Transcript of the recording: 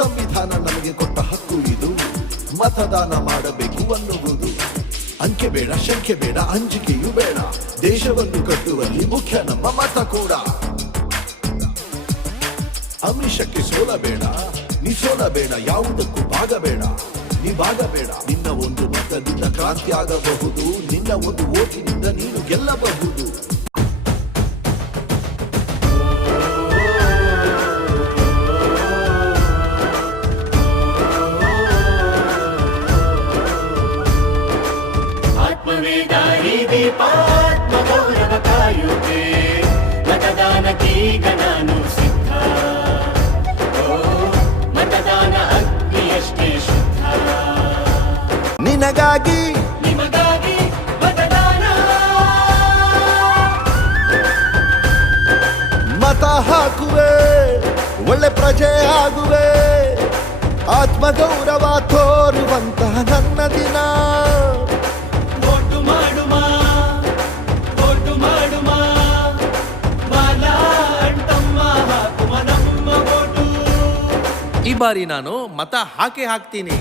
ಸಂವಿಧಾನ ನಮಗೆ ಕೊಟ್ಟ ಹಕ್ಕು ಇದು. ಮತದಾನ ಮಾಡಬೇಕು ಅನ್ನುವುದು. ಅಂಕೆ ಬೇಡ, ಶಂಕೆ ಬೇಡ, ಅಂಜಿಕೆಯೂ ಬೇಡ. ದೇಶವನ್ನು ಕಟ್ಟುವಲ್ಲಿ ಮುಖ್ಯ ನಮ್ಮ ಮತ ಕೂಡ. ಅಮಿಷಕ್ಕೆ ಸೋಲಬೇಡ ನೀ ಸೋಲಬೇಡ ಯಾವುದಕ್ಕೂ ಭಾಗಬೇಡ ನೀ ಭಾಗಬೇಡ ನಿನ್ನ ಒಂದು ಮತದಿಂದ ಕ್ರಾಂತಿ ಆಗಬಹುದು, ನಿನ್ನ ಒಂದು ಓಟಿನಿಂದ ನೀನು ಗೆಲ್ಲಬಹುದು. ಆತ್ಮವೇದಾರಿ ದೀಪಾತ್ಮ ಗೌರವ ಕಾಯುತ್ತೆ ಮತದಾನಕ್ಕೀಗ ನಾನು ಸಿದ್ಧ. ಮತದಾನ ಅಗ್ನಿಯಷ್ಟೇ ಶುದ್ಧ. ನಿನಗಾಗಿ ನಿಮಗಾಗಿ ಮತದಾನ. ಮತ ಹಾಕುವೆ ಒಳ್ಳೆ ಪ್ರಜೆ ಆಗುವೆ. ಆತ್ಮಗೌರವ ತೋರುವಂತಹ ಬಾರಿ ನಾನು ಮತ ಹಾಕೇ ಹಾಕ್ತೀನಿ.